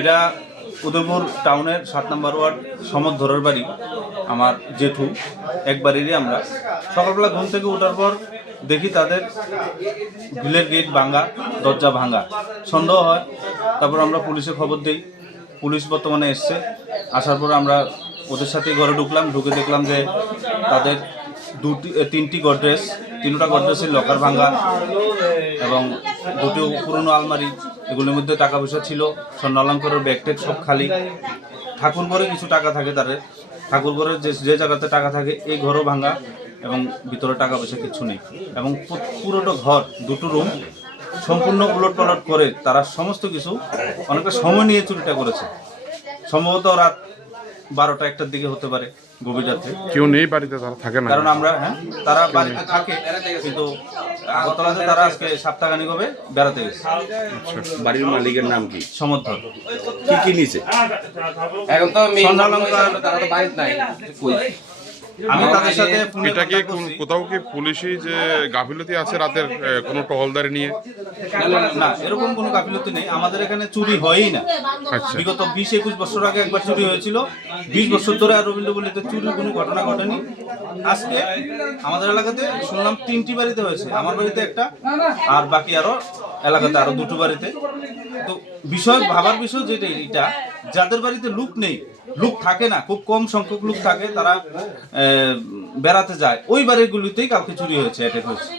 এটা উদয়পুর টাউনের 7 নম্বর ওয়ার্ড সমরধরের বাড়ি। আমার জেঠু একবারেরই। আমরা সকালবেলা ঘুম থেকে ওঠার পর দেখি তাদের গ্রিলের গেট ভাঙা, দরজা ভাঙা, সন্দেহ হয়। তারপর আমরা পুলিশে খবর দিই। পুলিশ বর্তমানে এসছে। আসার পর আমরা ওদের সাথে ঘরে ঢুকলাম। ঢুকে দেখলাম যে তাদের তিনটি গডরেজ, তিনটা গডরেজের লকার ভাঙা এবং দুটো পুরনো আলমারি, এগুলোর মধ্যে টাকা পয়সা ছিল, স্বর্ণালঙ্কারের ব্যাগ ট্যাগ সব খালি। ঠাকুর ঘরে কিছু টাকা থাকে তাদের, ঠাকুর ঘরে যে জায়গাতে টাকা থাকে এই ঘরও ভাঙা এবং ভিতরে টাকা পয়সা কিছু নেই। এবং পুরোটা ঘর, দুটো রুম সম্পূর্ণ উলট পালট করে তারা সমস্ত কিছু অনেকটা সময় নিয়ে চুরিটা করেছে। সম্ভবত রাত 12টা-1টার দিকে হতে পারে, গভীর রাতে। কেউ নেই বাড়িতে, তারা থাকে না? কারণ আমরা তারা বাড়িতে থাকে, কিন্তু আগরতলাতে তারা আজকে সপ্তাহখানিক হবে বেড়াতে গেছে। বাড়ির মালিকের নাম কি? সমর্থন। কি নিছে? এখন তো তারা তো বাড়িতে নাই। আমি তাদের সাথে এটা কি কোথাও কি পুলিশি যে গাফিলতি আছে রাতের কোনো টহলদারি নিয়ে? না, এরকম কোনো গাফিলতি নেই। আমাদের এখানে চুরি হয়ই না। আচ্ছা। বিগত 20-21 বছর আগে একবার চুরি হয়েছিল। 20 বছর ধরে আর রবীন্দ্রপল্লীতে চুরির কোনো ঘটনা ঘটেনি। আজকে আমাদের এলাকাতে শুনলাম 3টি বাড়িতে হয়েছে, আমার বাড়িতে একটা, আর বাকি আরো এলাকাতে আরো 2টো বাড়িতে। তো ভাবার বিষয় যেটা, এটা যাদের বাড়িতে লোক নেই, লোক থাকে না, খুব কম সংখ্যক লোক থাকে, তারা বেড়াতে যায়, ওই বাড়িগুলিতেই কালকে চুরি হয়েছে, অ্যাটাক হয়েছে।